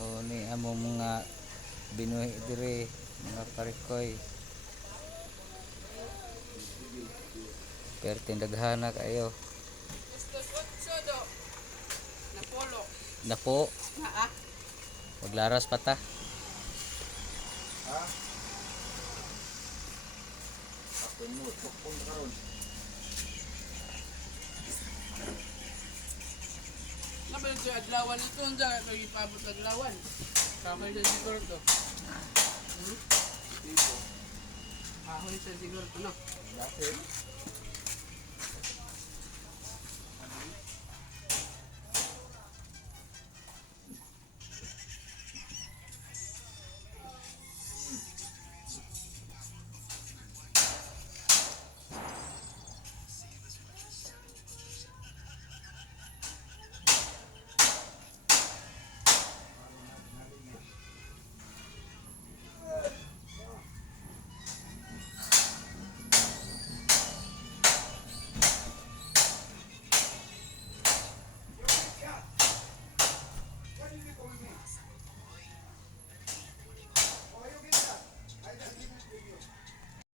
O ni amo mga binuhi dire mga parikoy. Pertin daghana kayo. Napo. Maglaras pa ta. Ha? Ako mo, tukpon karon. Naman siya adlawan ito, ang dyan kayo ipabot adlawan. Kamay siya siguro to. Tipo. Ahoy siya siguro to, no? Lasin.